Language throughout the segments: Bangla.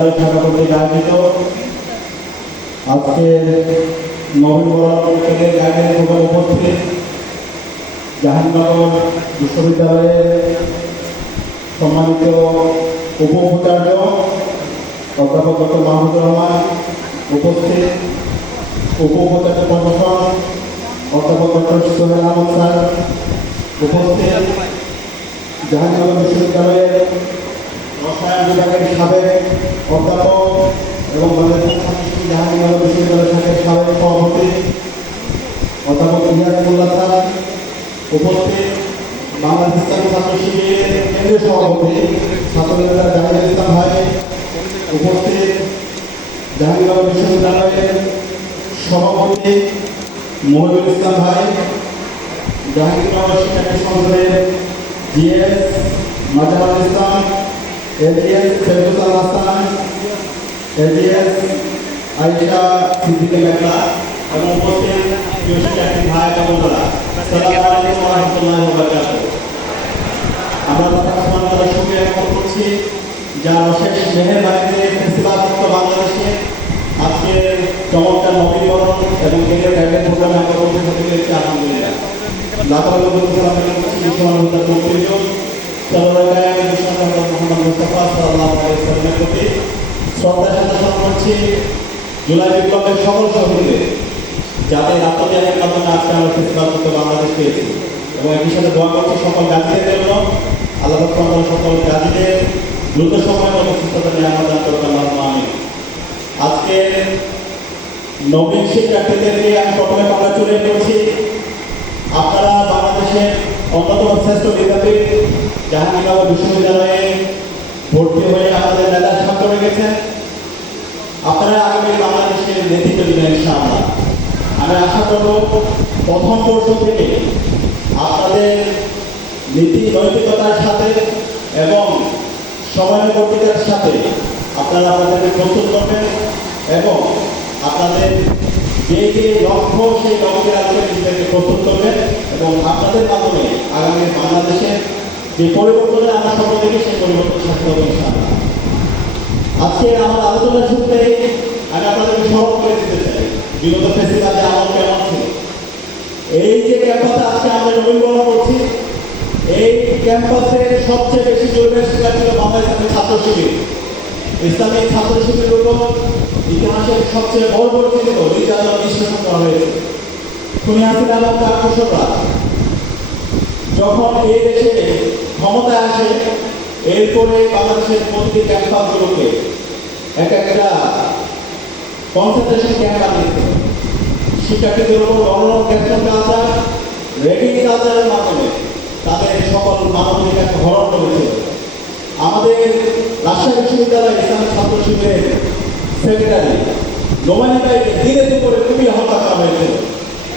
আয়োজিত আজকে নভেম্বর থেকে গাইডের প্রোগ্রাম উপস্থিত। জাহাঙ্গীরনগর বিশ্ববিদ্যালয়ের সম্মানিত উপ উপাচার্য অধ্যাপক ডক্টর মাহমুদুর রহমান উপস্থিত। উপ উপাচার্য প্রশাসন অধ্যাপক ডক্টর সোহেল আহমদ স্যার উপস্থিত। জাহাঙ্গীরনগর বিশ্ববিদ্যালয়ের রসায়ন বিভাগের সাবেক অধ্যাপক এবং জাহাঙ্গীরনগর বিশ্ববিদ্যালয় শাখার সাবেক সভাপতি অধ্যাপক ইলিয়াসমুল্লাহ স্যার উপস্থিত বাংলাদেশ ইসলামী ছাত্র শিবিরের কেন্দ্রীয় সভাপতি ছাত্রনেতা জাহিদুল ইসলাম ভাই উপস্থিত জাহাঙ্গীরনগর বিশ্ববিদ্যালয়ের সভাপতি মহিবুল ইসলাম ভাই, জাহাঙ্গীরনগর শিক্ষার্থী সংসদের GS Mazharul Islam AGS Ferdul Hasan AGS Ayesha Siddiqui Meghla এবং উপস্থিত শিক্ষার্থী ভাই এবং বোনেরা আসসালামু আলাইকুম রাহমাতুল্লাহি ওয়া বারাকাতুহু আমরা কথা সমান করে শুক্রিয়া জ্ঞাপন করছি, যার অশেষ মেহেরবানিতে ফেসিবাদমুক্ত বাংলাদেশে, আজকে চমৎকার নবীকরণ এবং কেরিয়ার গাইডের প্রোগ্রামে আমরা উপস্থিত হতে পেরেছি আলহামদুলিল্লাহ। লাখো সালাম করছি বিশ্বমানবতার মন্ত্রীজ শ্রদ্ধা জানানো করছি জুলাই বিপ্লবের সকল শহীদদের যাদের আত্মত্যাগের আজকে আমরা বাংলাদেশ পেয়েছি এবং একই সাথে দোয়া করছি সকল জন্য আল্লাহ সকল গাজীদের দ্রুত সময়ের মতো সুস্থতা নিয়ে আমরা দান করতাম আমি আজকে নবীন শিক্ষার্থীদের নিয়ে আমি প্রথমে চলে করছি আপনারা বাংলাদেশের অন্যতম শ্রেষ্ঠ বিদ্যাপীঠ জাহাঙ্গীরনগর বিশ্ববিদ্যালয়ে ভর্তি হয়ে আমাদের মেধার ছাত্র রেখেছেন। আপনারা আগামী বাংলাদেশের নেতৃত্ব দিবেন ইনশাআল্লাহ। আমি আশা করব প্রথম বর্ষ থেকে আপনাদের নীতি, নৈতিকতার সাথে এবং সময়ানুবর্তিতার সাথে আপনারা আপনাদেরকে প্রস্তুত করবেন এবং আপনাদের যে যে লক্ষ্য, সেই লক্ষ্যের আলোকে নিজেদেরকে প্রস্তুত করবেন এবং আপনাদের মাধ্যমে আগামী বাংলাদেশের যে পরিবর্তনের আমরা স্বপ্ন দেখি, সেই পরিবর্তন সাথে হবে আজকে আমার আলোচনা শুনতে আমি আপনাদেরকে স্মরণ করে দিতে চাই। বিগত ফেসিবাদে আমার কেমন ছিল? এই যে ক্যাম্পাসে আজকে আমরা নবীকরণ করছি এই ক্যাম্পাসে সবচেয়ে বেশি জরুরি শিক্ষা ছিল বাংলাদেশ ছাত্র শিবির। ইসলামিক ছাত্র শিবির উপর ইতিহাসের সবচেয়ে বড় পরিচিত নির্যাতন বিশ্লেষণ করা হয়েছে। তুমি হাসিনা এবং তার যখন এই দেশে ক্ষমতায় আসে, এরপরে বাংলাদেশের প্রতিটি ক্যাম্পাসগুলোকে এক একটা কনসেন্ট্রেশন ক্যাম্প বানিয়েছে। শিক্ষার্থীদের উপর গণন ক্যাপ্টন কালচার রেডিং কালচারের মাধ্যমে তাদের সকল মানবাধিকারকে হরণ করেছে। আমাদের রাজশাহী বিশ্ববিদ্যালয় ইসলামিক ছাত্র শিবিরের সেক্রেটারি নোমানি ভাইকে ধীরে দুপুরে খুবই করা হয়েছে।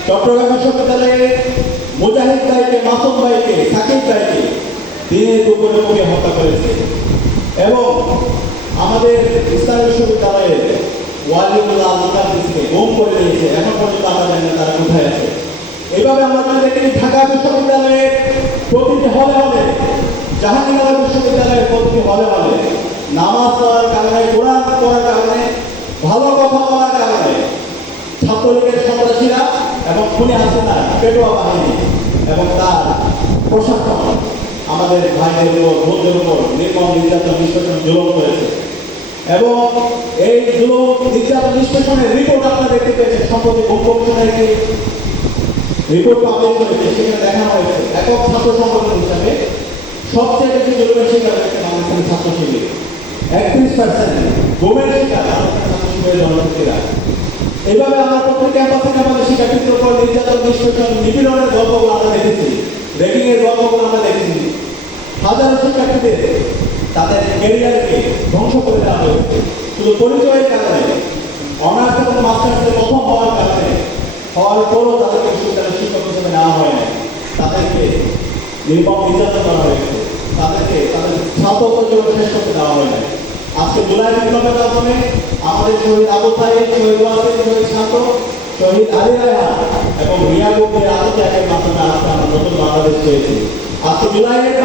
চট্টগ্রাম বিশ্ববিদ্যালয়ে মুজাহিদ ভাইকে, মাসুম ভাইকে, সাকিব ভাইকে দিনে দুপুরে খুবই হত্যা করেছে। এবং আমাদের ইসলামী বিশ্ববিদ্যালয়ের ওয়ালিউল্লাহ মুকাদ্দিসকে গুম করে দিয়েছে। এখন পর্যন্ত আমরা জানি না তারা কোথায় আছে। এইভাবে আমরা দেখি ঢাকা বিশ্ববিদ্যালয়ের প্রতিটি হলে হলে, জাহাঙ্গীরনগর বিশ্ববিদ্যালয়ের প্রতিটি হলে হলে, নামাজ পড়ার কারণে, কোরআন পড়ার কারণে, ভালো কথা বলার কারণে ছাত্রলীগের সন্ত্রাসীরা এবং খুনি পেটোয়া বাহিনী এবং তার প্রশাসন আমাদের ভাইদের উপর বোনদের উপর নির্মম নির্যাতন, নিষ্পেষণ, জুলুম করেছে। এবং এই জুলুম, নির্যাতন, নিষ্পেষণের রিপোর্ট আপনারা দেখতে পেয়েছেন সম্প্রতি মুখ্যমন্ত্রী রিপোর্ট পাবলিশ করেছে, সেখানে দেখানো হয়েছে। একক ছাত্র সংগঠন হিসাবে সবচেয়ে বেশি জরুরি শিকার হয়েছে বাংলাদেশের ছাত্র শিবির একত্রিশ পার্সেন্ট গোমের শিকার এইভাবে আমরা প্রত্যেক ক্যাম্পাসে ক্যাম্পাসে শিক্ষার্থীদের উপর নির্যাতন নিষ্পেষণ নিপীড়নের গল্পগুলো আমরা দেখেছি রেগিং এর গল্পগুলো আমরা দেখেছি হাজারো শিক্ষার্থীদের তাদের ক্যারিয়ারকে ধ্বংস করে দেওয়া হয়েছে শুধু পরিচয়ের কারণে অনার্স এবং মাস্টার্সে প্রথম হওয়ার কারণে হওয়ার পরও তাদেরকে বিশ্ববিদ্যালয়ের শিক্ষক হিসেবে নেওয়া হয় না তাদেরকে নির্মম নির্যাতন করা হয়েছে তাদেরকে তাদের ছাত্রত্ব জন্য শেষ করতে দেওয়া হয় না আজকে জুলাই বিপ্লবের মাধ্যমে আমাদের শহীদ আবু শহীদ ওয়াসিম, শহীদ ছাত্র শহীদ আলী এবং রিয়াবুদের আত্মত্যাগের মাধ্যমে আজকে আমরা নতুন বাংলাদেশ পেয়েছি। আজকে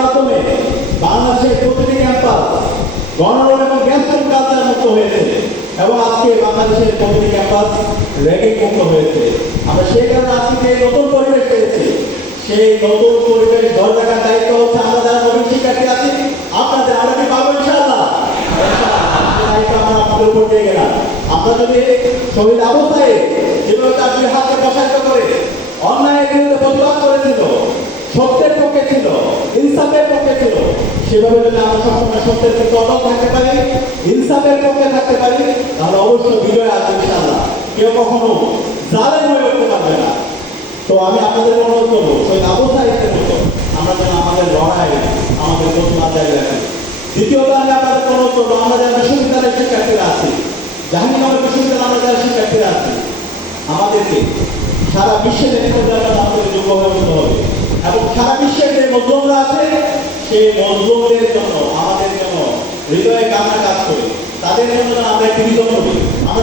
মাধ্যমে বাংলাদেশের প্রতিটি ক্যাম্পাস গণরোল এবং গ্যাস্ট্রিক কালচার মুক্ত হয়েছে এবং আজকে বাংলাদেশের প্রতিটি ক্যাম্পাস র্যাগিং মুক্ত হয়েছে। আমরা সেই কারণে আজকে নতুন পরিবেশ পেয়েছি, সেই নতুন পরিবেশ ধরে রাখার দায়িত্ব হচ্ছে আমরা যারা নবীন শিক্ষার্থী আছি আপনাদের আমরা কি পাবো ইনশাআল্লাহ সেই আপনাদের উপর গেলাম আমরা যদি শহীদ অবস্থায় যেভাবে তার দুই প্রসারিত করে অন্যায়ের বিরুদ্ধে প্রতিবাদ করেছিল, সত্যের পক্ষে ছিল, ইনসাফের পক্ষে ছিল, সেভাবে যদি আমরা সবসময় সত্যের পক্ষে অটল থাকতে পারি, ইনসাফের পক্ষে থাকতে পারি, তাহলে অবশ্যই বিজয় আসবে ইনশাআল্লাহ। কেউ কখনো জালেম হয়ে উঠতে পারবে না। তো আমি আপনাদের অনুরোধ করব ওই ব্যবসায়ীদের মতো আমরা যেন আমাদের লড়াই আমাদের প্রতিবাদ জারি রাখি দ্বিতীয়ত আমরা যারা বিশ্ববিদ্যালয়ের শিক্ষার্থীরা আছি। আমাদেরকে সারা বিশ্বে নেতৃত্ব সারা বিশ্বের যে মজলুমরা আছে, সেই মজলুমদের জন্য, আমাদের জন্য হৃদয়ে কান্না কাজ করে। তাদের জন্য আমরা একটি বিজন করি। আমরা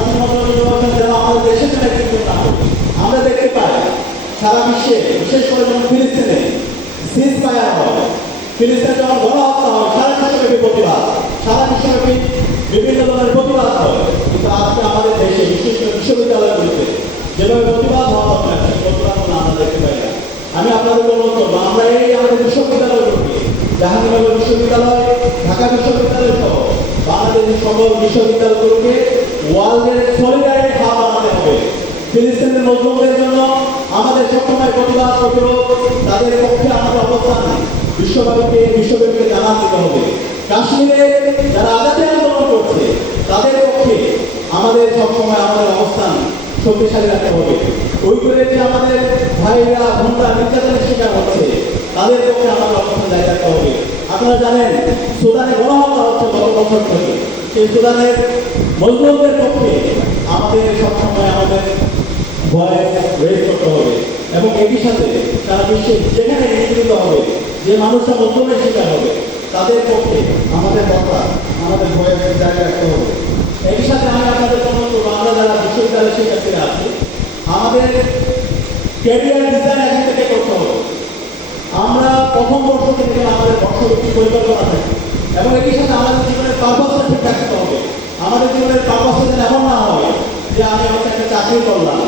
যেন আমাদের দেশের জন্য একটি আমরা দেখতে পাই সারা বিশ্বে, বিশেষ করে যখন ফিলিস্তিনে সিজ ফায়ার হয়, ফিলিস্তিনে যখন গণহত্যা হয় সারা বিশ্বব্যাপী প্রতিবাদ সারা বিশ্বব্যাপী বিভিন্ন ধরনের প্রতিবাদ হয়। কিন্তু আজকে আমাদের দেশে বিশেষ করে বিশ্ববিদ্যালয়গুলিতে যেভাবে প্রতিবাদ হওয়া দরকার সেই প্রতিবাদগুলো আমরা দেখতে পাই না। আমি আপনাদের অনুরোধ আমরা এই আমাদের বিশ্ববিদ্যালয়গুলোকে, জাহাঙ্গীরনগর বিশ্ববিদ্যালয়, ঢাকা বিশ্ববিদ্যালয় সহ বাংলাদেশের সকল বিশ্ববিদ্যালয়গুলোকে ওয়ার্ল্ডের সলিডারি হাব বানাতে হবে। ফিলিস্তিনের মজলুমদের জন্য আমাদের সবসময় প্রতিবাদ প্রতিরোধ তাদের পক্ষে আমাদের অবস্থান বিশ্বব্যাপীকে বিশ্বব্যাপীকে জানান দিতে হবে। কাশ্মীরে যারা আজাদি করছে তাদের পক্ষে আমাদের সবসময় আমাদের অবস্থান শক্তিশালী রাখতে হবে। করে যে আমাদের ভাইরা বোনরা নির্যাতনের শিকার হচ্ছে, তাদের পক্ষে আমাদের অবস্থান জারি রাখতে হবে। আপনারা জানেন সুদানে গণহত্যা হচ্ছে গত বছর থেকে। সেই সুদানের মজলুমদের পক্ষে আমাদের সবসময় আমাদের ভয়েস রেজ করতে হবে। এবং একই সাথে সারা বিশ্বে যেখানে নিগৃহীত হবে, যে মানুষরা মধ্যমের শিকার হবে, তাদের পক্ষে আমাদের কথা আমাদের ভয়েস জারি রাখতে হবে। একই সাথে আমি আপনাদের করব আমরা যারা বিশ্ববিদ্যালয়ের শিক্ষার্থীরা আছি, আমাদের ক্যারিয়ার ডিজাইন এখন থেকে করতে হবে। আমরা প্রথম বর্ষ থেকে আমাদের বর্ষব্যাপী পরিকল্পনা থাকে এবং একই সাথে আমাদের জীবনের পারপাসটা ঠিক রাখতে হবে। আমাদের জীবনের পারপাসটা যেন এমন না হয় যে আমি হচ্ছে একটা চাকরি করলাম,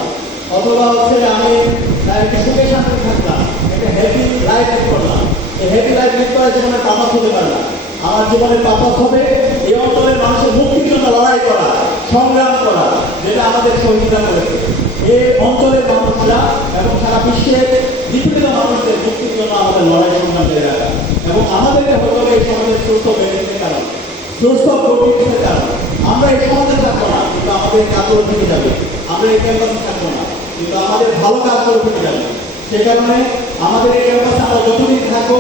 অথবা হচ্ছে আমি একটু সুখে শান্তি থাকলাম, একটা হ্যাপি লাইফ লিড করলাম। এই হ্যাপি লাইফ লিড করার জীবনের পারপাস হতে পারে না। আমার জীবনের পারপাস হবে লড়াই করা, সংগ্রাম করা, যেটা আমাদের শহীদরা করেছে। এই অঞ্চলের মানুষরা এবং সারা বিশ্বের বিভিন্ন মানুষদের মুক্তির জন্য আমাদের লড়াই সংগ্রাম করে রাখা। এবং আমাদেরকে হতে হবে এই সমাজের সুস্থ বেনিফিটের কারণ, সুস্থ প্রকৃতির কারণ। আমরা এই সমাজে থাকব না, কিন্তু আমাদের কাজগুলো থেকে যাবে। আমরা এই ক্যাম্পাসে থাকব না, কিন্তু আমাদের ভালো কাজগুলো থেকে যাবে। সে কারণে আমাদের এই ক্যাম্পাসে আমরা যতদিন থাকব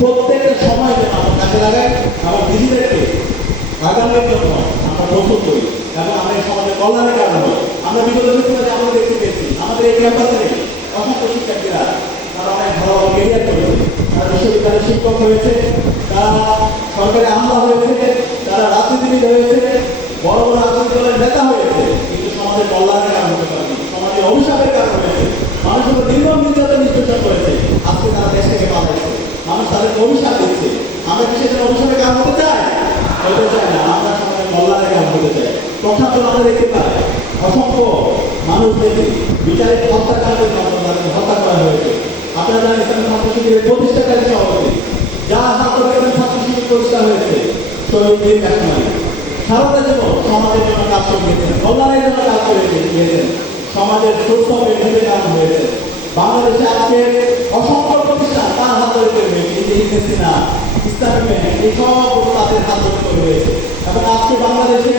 প্রত্যেকটা সময় যেন আমরা কাজে লাগাই এবং নিজেদেরকে আগামীর জন্য আমরা প্রস্তুত করি। এবং আমরা সমাজের কল্যাণের কারণ আমরা বিগত দিনে আমরা দেখতে পেয়েছি আমাদের এই ক্যাম্পাসে অসংখ্য শিক্ষার্থীরা, তারা অনেক ভালো ভালো কেরিয়ার করেছে। তারা বিশ্ববিদ্যালয়ের শিক্ষক হয়েছে, তারা সরকারি আমলা হয়েছে, তারা রাজনীতিবিদ হয়েছে, বড় বড় রাজনৈতিক দলের নেতা হয়েছে। কিন্তু সমাজের কল্যাণের কারণ হতে পারেনি সমাজের অভিশাপের কারণ হয়েছে। মানুষ উপর নির্মম নির্যাতন নিষ্পেষণ করেছে আজকে তারা দেশ থেকে পালাইছে মানুষ তাদের অভিশাপ দিচ্ছে আমরা কি সেটা অভিশাপের কারণ হতে চাই হতে চাই না আমরা সমাজের কল্যাণের কারণ হতে চাই প্রখ্যাত আমরা দেখতে পাই অসংখ্য মানুষদেরকে বিচারিক হত্যাকাণ্ডের মাধ্যমে হত্যা করা হয়েছে। আপনারা জানেন ইসলামী ছাত্র শিবিরের প্রতিষ্ঠাকারী সভাপতি, যা ছাত্র ছাত্র শিবির প্রতিষ্ঠা হয়েছে শহীদ বীর সারাটা জীবন সমাজের জন্য কাজ করে গিয়েছেন, কল্যাণের জন্য কাজ করে গিয়েছেন, সমাজের সুস্থ বেনিফিটের কারণ হয়েছে। বাংলাদেশে আজকে অসংখ্য প্রতিষ্ঠান তার হাত ইন্ডাস্ট্রি না আজকে বাংলাদেশে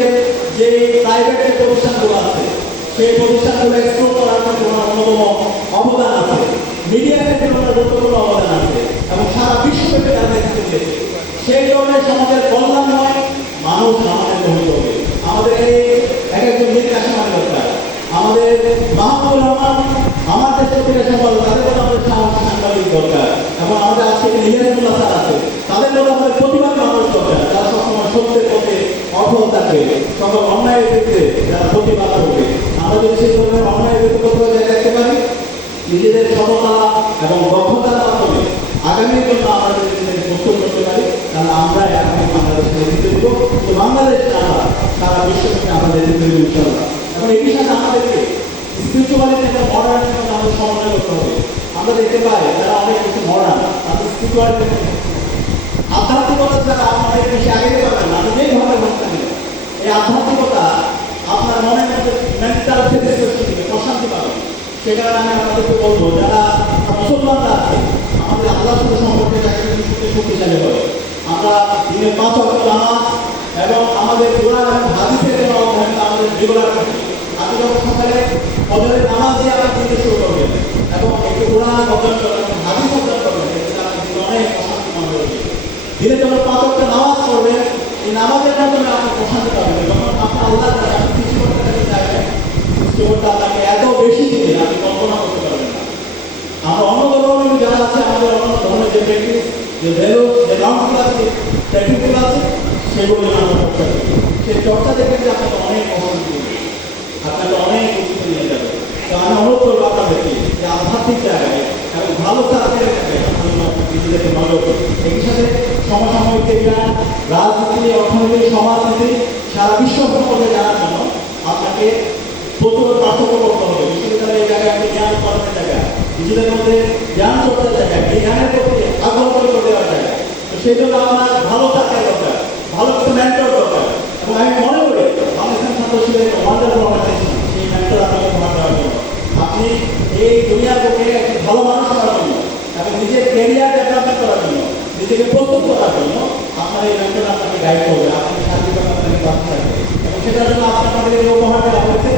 যে প্রাইভেট যে আছে, সেই প্রতিষ্ঠানগুলো এক্সপ্লোর করার অবদান আছে। মিডিয়া সেক্টরে অবদান আছে। এবং সারা বিশ্বব্যাপী তারা সেই ধরনের সমাজের মানুষ আমাদের এক একজন মীর দরকার আমাদের মাহমুদুর রহমান আমার দেশ পত্রিকা বলো, তাদের মধ্যে আমাদের সাংবাদিক দরকার। এবং আমাদের আজকে ইলিয়াসুল্লাহ স্যার আছে, তাদের মধ্যে আমাদের প্রতিবাদ মানুষ দরকার। যারা সবসময় সত্যের পথে অফল থাকে সকল অন্যায়ের ক্ষেত্রে যারা প্রতিবাদ করবে। আমরা যদি সেই ধরনের অন্যায়ের বিরুদ্ধে কোথাও দেখতে পারি, নিজেদের সততা এবং দক্ষতার মাধ্যমে আগামীর জন্য আমরা যদি নিজেদের প্রস্তুত করতে পারি তাহলে আমরা আগামী বাংলাদেশের নেতৃত্ব দিব দেবে ইনশাআল্লাহ এখন এটির সাথে আমাদেরকে স্পিরিচুয়ালিটি একটা মডার্ন আমাদের সমন্বয় করতে হবে আমরা দেখতে পাই যারা অনেক বেশি মডার্ন। তাদের স্পিরিচুয়ালিটি আধ্যাত্মিকতা আপনি অনেক বেশি আগে পারবেন না। যেইভাবে বলতে গেলে এই আধ্যাত্মিকতা আপনার মনের মধ্যে মেন্টাল দিবে প্রশান্তি পাবেন সে কারণে আমি আপনাদেরকে বলব, যারা মুসলমানরা আছে, আমাদের আল্লাহ সাথে সম্পর্কে তাকে শুনতে শক্তিশালী হবে আমরা দিনে পাঁচ অক্ট নামাজ এবং আমাদের কোরআন এবং হাদিসের আমাদের রেগুলার আপনি যখন সকালে ফজরের নামাজ দিয়ে দিনে যখন পাঁচ নামাজ পড়বেন এই নামাজের মাধ্যমে আপনি প্রশান্তি পাবেন যখন আপনি আল্লাহর কাছে আপনি সৃষ্টিকর্তার কাছে চাইবেন সৃষ্টিকর্তা আপনাকে এত বেশি দিবেন, আপনি কল্পনা করতে পারবেন না। আমরা অন্য ধর্মের যারা আছে, আমাদের অন্য ধর্মের যে প্র্যাকটিস যে ভ্যালু যে নামগুলো আছে প্র্যাকটিসগুলো আছে, সেগুলো যেন আমরা চর্চা করি। সেই চর্চা দেখে যে আপনাকে অনেক অশান্তি করবে আপনাকে অনেক উচিত নিয়ে যাবে। তো আমি অনুরোধ করব আপনাদেরকে যে আধ্যাত্মিক জায়গায় ভালো আপনারা নিজেদেরকে করুন। একই সাথে সমসাময়িক বিজ্ঞান রাজনীতি, অর্থনীতি, সমাজনীতি, সারা বিশ্ব সম্পর্কে জানার জন্য আপনাকে প্রচুর পার্থক্য করতে হবে। বিশ্ববিদ্যালয়ে জায়গায় আপনি জ্ঞান করানোর জায়গা, নিজেদের মধ্যে জ্ঞান চর্চার জায়গা এই জ্ঞানের প্রতি আগ্রহ তৈরি করে দেওয়ার জায়গা। তো সেই জন্য আপনার ভালো থাকার দরকার, ভালো কিছু মেন্টর দরকার। এবং আমি মনে করি বাংলাদেশ ছাত্র শিবিরের ওয়ান্ডারফুল সেই মেন্টর আপনাকে দেওয়ার জন্য। আপনি এই দুনিয়ার একটি ভালো মানুষ হওয়ার জন্য এবং নিজের ক্যারিয়ার ডেভেলপমেন্ট করার জন্য, নিজেকে প্রস্তুত করার জন্য আপনার এই আপনাকে গাইড করবে আপনি আপনাকে পাশে থাকবে এবং সেটার জন্য আপনার যে উপহার দেওয়া হয়েছে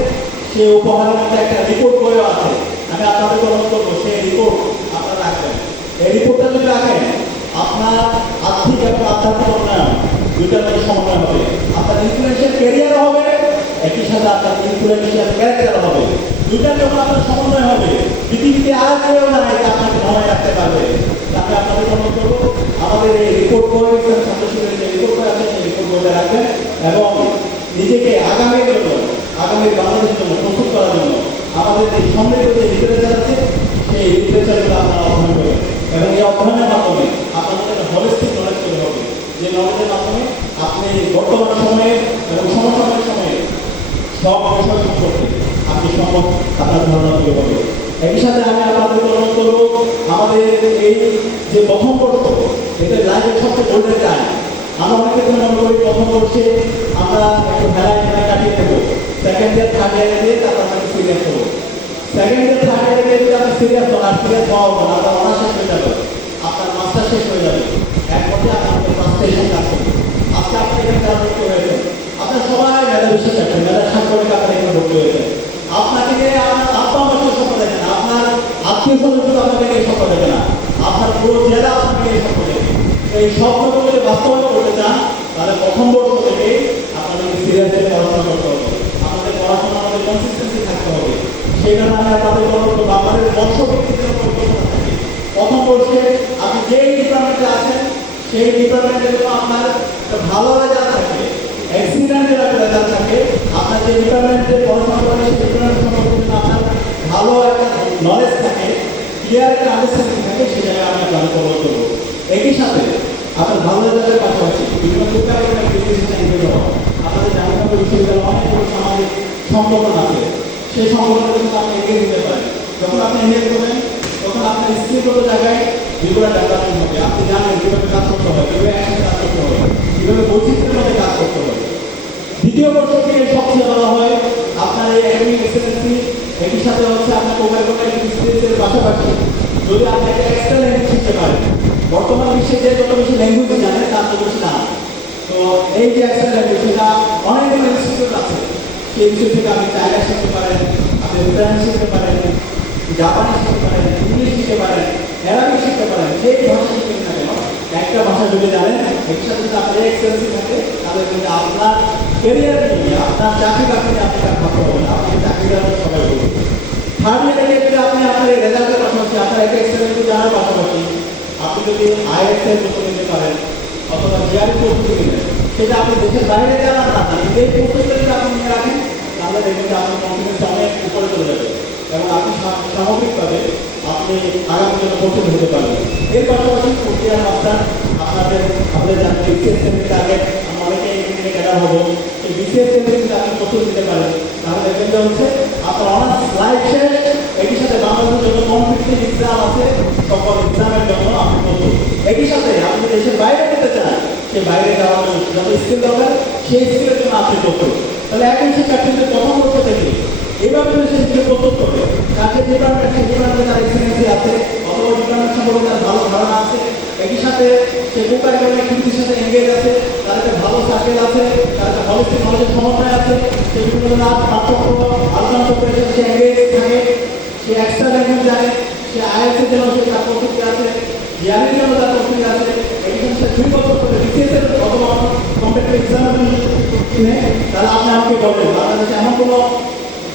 সেই উপহারের মধ্যে একটা রিপোর্ট বইও আছে। আমি আপনাদের অনুরোধ করব, সেই রিপোর্ট আপনারা রাখবেন। এই রিপোর্টটা যদি রাখেন, আপনার আর্থিক এবং আধ্যাত্মিক উন্নয়ন, দুইটার মধ্যে সমন্বয় হবে। আপনার ইনফ্লুয়েন্সিয়াল ক্যারিয়ার হবে একই সাথে আপনার ইনফ্লুয়েন্সিয়াল ক্যারেক্টার হবে। দুইটা যখন আপনার সমন্বয় হবে। পৃথিবীতে আর কেউ না এটা আপনাকে মনে রাখতে পারবে। তাকে আপনাকে অনুরোধ করব। আমাদের এই রিপোর্ট বই ছাত্র শিবিরের যে রিপোর্ট বই আছে, সেই রিপোর্ট বইটা রাখবেন এবং নিজেকে আগামীর জন্য আগামী বাংলাদেশের জন্য প্রস্তুত করার জন্য আমাদের এই সমৃদ্ধ যে লিটারেচার আছে সেই লিটারেচারগুলো আপনারা অধ্যয়ন করবেন এবং এই অধ্যয়নের মাধ্যমে আপনাদের একটা হলিস্টিক নলেজ তৈরি হবে যে নলেজের মাধ্যমে আপনি বর্তমান সময়ে এবং সমসাময়িক সময়ে সব বিষয় সম্পর্কে আপনি আপনার ধারণা তৈরি হবে একই সাথে আমি আপনাদের অনুরোধ করব, আমাদের এই যে প্রথম বর্ষ এটা লাইফের সবচেয়ে গোল্ডেন টাইম আমরা অনেকে মনে করি প্রথম বর্ষে আমরা একটু ভেলায় ভেলায় কাটিয়ে দেবো। সেকেন্ড ইয়ার থার্ড ইয়ারে দিয়ে তারপর আপনাকে সিরিয়াস হব সেকেন্ড ইয়ার থার্ড ইয়ারে দিয়ে যদি আপনি সিরিয়াস হন আর সিরিয়াস হওয়া হব আপনার অনার্স শেষ হয়ে যাবে। আপনার মাস্টার শেষ হয়ে যাবে। এক পথে আপনার ফ্রাস্ট্রেশন কাজ করবে আজকে আপনি এখানে যারা ভর্তি হয়েছেন আপনার সবাই মেধা বিশ্বাস রাখবেন মেধা সাংগঠনিক আপনার এখানে ভর্তি হয়েছেন আপনাকে নিয়ে আপনার আব্বা আমার স্বপ্ন দেখে না আপনার আত্মীয় স্বজন আপনাকে নিয়ে স্বপ্ন দেখে না আপনার পুরো জেলা আপনাকে নিয়ে স্বপ্ন দেখে তো এই স্বপ্নগুলো যদি বাস্তবায়ন করতে চান তাহলে প্রথম বর্ষ থেকে আপনাদেরকে সিরিয়াসলি পড়াশোনা করতে হবে আপনাদের পড়াশোনা আমাদের কনসিস্টেন্সি থাকতে হবে সেই কারণে আমি আপনাদের অনুরোধ করব আমাদের বর্ষ ভিত্তিক যেন পরিকল্পনা থাকে প্রথম বর্ষে আপনি যেই ডিপার্টমেন্টে আছেন সেই ডিপার্টমেন্টে জন্য আপনার ভালো রেজাল্ট থাকে এক্সিলেন্টের একটা রেজাল্ট থাকে, আপনার যে ডিপার্টমেন্টে পড়াশোনা করেন সেই ডিপার্টমেন্ট সম্পর্কে আপনার ভালো একটা নলেজ থাকে ক্লিয়ার একটা আন্ডারস্ট্যান্ডিং থাকে, সেই জায়গায় আমি আপনাদের অনুরোধ করব। একই সাথে আপনার ভালো রেজাল্টের পাশাপাশি বিভিন্ন প্রকার আপনাদের জাহাঙ্গীরনগর বিশ্ববিদ্যালয়ে অনেকগুলো সামাজিক সংগঠন আছে। সেই কিন্তু আপনি এগিয়ে দিতে পারেন। যখন আপনি এগিয়ে করবেন, তখন আপনার স্কিলগত জায়গায় যেগুলো ডেভেলপমেন্ট হবে। আপনি জানেন কীভাবে কাজ করতে হবে, কীভাবে একসাথে কাজ করতে হবে, কীভাবে বৈচিত্র্যের মধ্যে কাজ করতে হবে। দ্বিতীয় বর্ষ থেকে সবচেয়ে বলা হয়, আপনার এই একাডেমিক এক্সেলেন্সি একই সাথে হচ্ছে আপনার মোবাইল ফোনের এক্সপিরিয়েন্সের পাশাপাশি যদি আপনি একটা এক্সট্রা শিখতে পারেন, বর্তমান বিশ্বে যে যত বেশি ল্যাঙ্গুয়েজ জানে, তার তো বেশি দাম তো এই যে এক্সট্রা সেটা অনেকগুলো ইনস্টিটিউট আছে। সেই বিষয় থেকে আপনি চাইনা শিখতে পারেন, আপনি ফ্রেঞ্চ শিখতে পারেন জাপানি শিখতে পারেন ইংলিশ শিখতে পারেন অ্যারাবিক শিখতে সেটা বাইরে নিয়ে রাখেন তাহলে দেখবেন আপনার অনেক উপরে চলে যাবে এবং আপনি সামগ্রিকভাবে আপনি আগামী জন্য প্রস্তুত হতে পারবেন। এর পাশাপাশি প্রক্রিয়া মাস্টার আপনাদের আমাদের জানেন বিসিএস টার্গেট আমরা অনেকে এখানে ক্যাডার হব। এই বিসিএস কেন্দ্রিক যদি আপনি প্রস্তুতি নিতে পারেন, তাহলে দেখবেন হচ্ছে আপনার অনার্স লাইফ একই সাথে বাংলাদেশের জন্য কম্পিটিটিভ এক্সাম আছে, সকল এক্সামের জন্য আপনি প্রস্তুত একই সাথে আপনি দেশের বাইরে যেতে চান, সেই বাইরে যাওয়ার যত স্কিল দরকার, সেই স্কিলের জন্য আপনি প্রস্তুত তাহলে একই শিক্ষার্থীদের প্রথম বছর থেকে এভাবে করে সে নিজেকে প্রস্তুত যে ডিপার্টমেন্ট সেই ডিপার্টমেন্টে তার এক্সপিরিয়েন্স আছে, অথবা সম্পর্কে তার ভালো ধারণা আছে, একই সাথে সে কোপারি করে অ্যাক্টিভিটির সাথে এঙ্গেজ আছে, তার ভালো সার্কেল আছে, তার হলিস্টিক নলেজের আছে, সে পাঠ্যক্রম, আলোচনা চক্রে সে এক্সট্রা ল্যাঙ্গুয়েজ জানে, সে আইএলসের জন্য সে তার প্রস্তুতি আছে জিআরএর জন্য তার প্রস্তুতি আছে, একই সাথে দুই বছর করে বিসিএস এর অথবা জন্য প্রস্তুতি নেয় তাহলে আপনি আমাকে বলবেন বাংলাদেশে এমন কোনো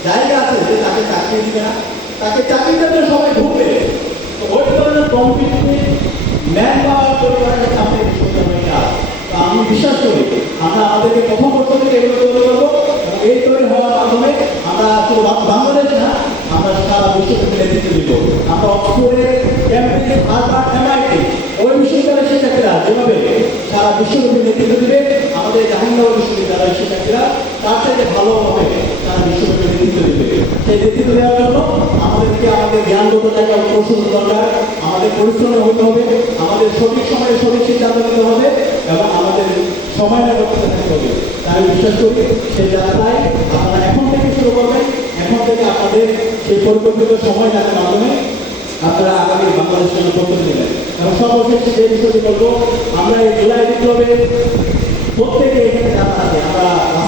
জায়গা আছে, যে তাকে চাকরি দিবে না, তাকে চাকরির জন্য সবাই ঢুকবে তো ওই ধরনের কম্পিটিটিভ ম্যান পাওয়ার তৈরি করা হচ্ছে আমাদের বিশ্ববিদ্যালয়ের তো আমি বিশ্বাস করি, আমরা আমাদেরকে প্রথম বছর থেকে এগুলো তৈরি করব। এই তৈরি হওয়ার মাধ্যমে আমরা শুধু বাংলাদেশ না, আমরা সারা বিশ্বকে নেতৃত্ব দিব। আমরা অক্সফোর্ডে, ক্যাম্ব্রিজ, হার্ভার্ড, এমআইটি, ওই বিশ্ববিদ্যালয়ের শিক্ষার্থীরা যেভাবে সারা বিশ্বব্যাপী নেতৃত্ব দিবে, আমাদের জাহাঙ্গীরনগর বিশ্ববিদ্যালয়ের শিক্ষার্থীরা তার থেকে নেতৃত্ব দিবে সেই নেতৃত্ব দেওয়ার জন্য আমাদেরকে আমাদের জ্ঞানগত জায়গায় কৌশল দরকার। আমাদের পরিশ্রম হতে হবে, আমাদের সঠিক সময়ে সঠিক সিদ্ধান্ত নিতে হবে এবং আমাদের সময় করতে থাকতে হবে। তাই বিশ্বাস করি সেই যাত্রায় আপনারা এখন থেকে শুরু করবেন, এখন থেকে আপনাদের সেই পরিকল্পিত সময় যাতে মাধ্যমে আপনারা আগামী বাংলাদেশের জন্য প্রস্তুতি নেবেন এবং সর্বশেষ যে বিষয়টি বলব, আমরা এই জুলাই বিপ্লবে প্রত্যেকে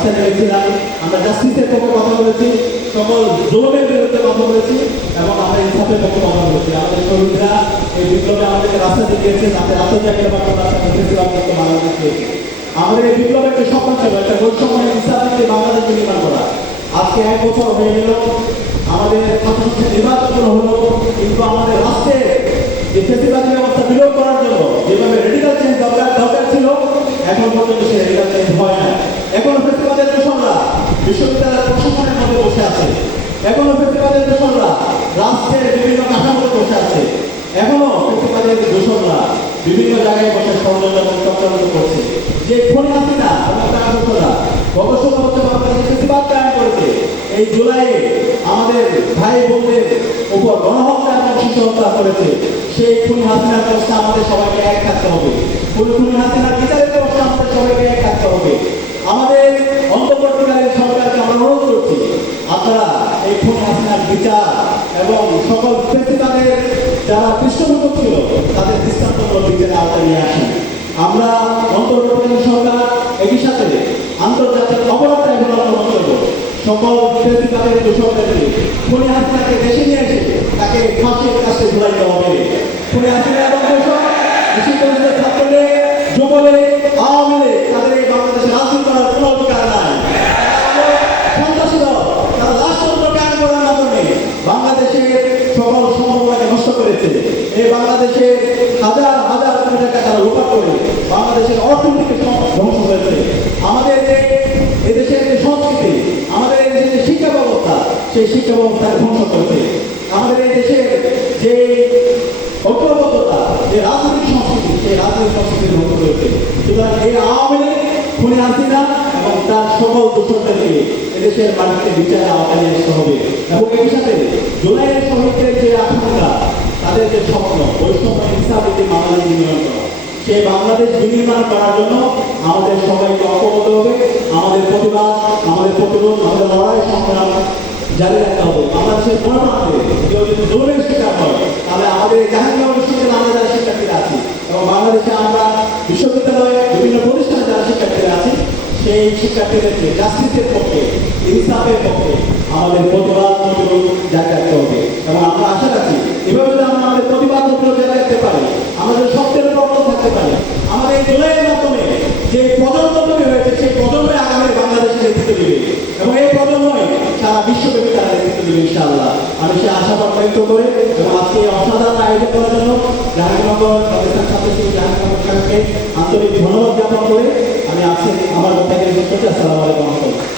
রাস্তায় নেমেছিলাম। আমরা জাস্টিসের পক্ষে কথা বলেছি, সকল জোরের বিরুদ্ধে কথা বলেছি এবং আমরা ইনসাফের পক্ষে কথা বলেছি। আমাদের শহীদরা এই বিপ্লবে আমাদেরকে রাস্তা দেখিয়েছে তাদের আত্মত্যাগের মাধ্যমে রাস্তা দেখেছিলাম কিন্তু বাংলাদেশ আমাদের এই বিপ্লবের একটা স্বপ্ন ছিল, একটা বৈষম্য ইনসাফের বাংলাদেশ নির্মাণ করা। আজকে এক বছর হয়ে গেল, আমাদের স্বাধীনতা নির্বাচন হলো, কিন্তু আমাদের রাষ্ট্রের যে ফেসিবাদী ব্যবস্থা বিলোপ করার জন্য যেভাবে রেডিকাল চেঞ্জ দরকার দরকার ছিল, এখন পর্যন্ত সে রেডিকাল চেঞ্জ হয় না এখন বিশ্ববিদ্যালয়ের প্রশাসনের মধ্যে বসে আছে। এখনও রাষ্ট্রের বিভিন্ন কাঠামোতে বসে আছে। এখনও বিভিন্ন জায়গায় বসে করছে যে বছর বাংলাদেশে করেছে, এই জুলাইয়ে আমাদের ভাই বোনদের উপর গণহত্যা এবং শিশু হত্যা করেছে। সেই খুনি হাসিনার আমাদের সবাইকে এক থাকতে হবে। খুনি হাসিনার বিচারের আমাদের সবাইকে এক থাকতে হবে। আমাদের অন্তর্বর্তীকালীন সরকারকে আমরা অনুরোধ করছি আপনারা এই খুনি হাসিনার বিচার এবং সকল ব্যক্তিতাদের যারা পৃষ্ঠপোষক ছিল, তাদের দৃষ্টান্তমূলক বিচারে আওতায় নিয়ে আসেন। আমরা অন্তর্বর্তীকালীন সরকার একই সাথে আন্তর্জাতিক অপরাধ ট্রাইব্যুনাল গ্রহণ সকল ব্যক্তিগতের দোষকদেরকে খুনি হাসিনাকে দেশে নিয়ে এসে তাকে ফাঁসির কাছে ঝুলাইতে হবে। খুনি হাসিনা এবং দোষক ছাত্রদের যুবলে আওয়ামী লীগ তাদের এই বাংলাদেশে রাজনীতি করার কোনো অধিকার নাই সন্ত্রাসী দল তারা রাষ্ট্রযন্ত্র কায়েম করার মাধ্যমে বাংলাদেশের সকল সম্ভাবনাকে নষ্ট করেছে এই বাংলাদেশের হাজার হাজার কোটি টাকা তারা লোপাট করে বাংলাদেশের অর্থনীতিকে ধ্বংস করেছে আমাদের যে এদেশের যে সংস্কৃতি, আমাদের এই দেশের যে শিক্ষা ব্যবস্থা, সেই শিক্ষা ব্যবস্থাকে ধ্বংস করেছে আমাদের এই দেশের যে ঐক্যবদ্ধতা, যে রাজনৈতিক সংস্কৃতি, সেই রাজনৈতিক সংস্কৃতি ধ্বংস করেছে সুতরাং এই আওয়ামী লীগ, খুনি হাসিনা এবং তার সকল দোষরদেরকে এদেশের মাটিতে বিচারে আওতায় আসতে হবে। এবং একই সাথে জুলাইয়ের শহীদদের যে আকাঙ্ক্ষা তাদের যে স্বপ্ন, বৈষম্য হিসাবে যে বাংলাদেশ নির্মাণ করা। সেই বাংলাদেশ বিনির্মাণ করার জন্য আমাদের সবাইকে ঐক্যবদ্ধ হবে, আমাদের প্রতিবাদ, আমাদের প্রতিরোধ, আমাদের লড়াই সংগ্রাম জারি রাখতে হবে। বাংলাদেশের কোনো প্রান্তে কেউ যদি জোরের শিকার হয়, তাহলে আমাদের এই জাহাঙ্গীরনগর বিশ্ববিদ্যালয়ে আমরা যারা শিক্ষার্থীরা আছি, এবং বাংলাদেশে আমরা বিশ্ববিদ্যালয়ে বিভিন্ন প্রতিষ্ঠানে যারা শিক্ষার্থীরা আছি, সেই শিক্ষার্থীদেরকে জাস্টিসের পক্ষে ইনসাফের পক্ষে আমাদের প্রতিবাদ ব্যক্ত করে এবং আজকে অসাধারণ আয়োজন করার জন্য জাহাঙ্গীরনগর প্রতিষ্ঠান ছাত্রশ্রী জাহাঙ্গীরনগর সরকারকে আন্তরিক ধন্যবাদ জ্ঞাপন করে আমি আজকে আমার বক্তব্য আসসালামু আলাইকুম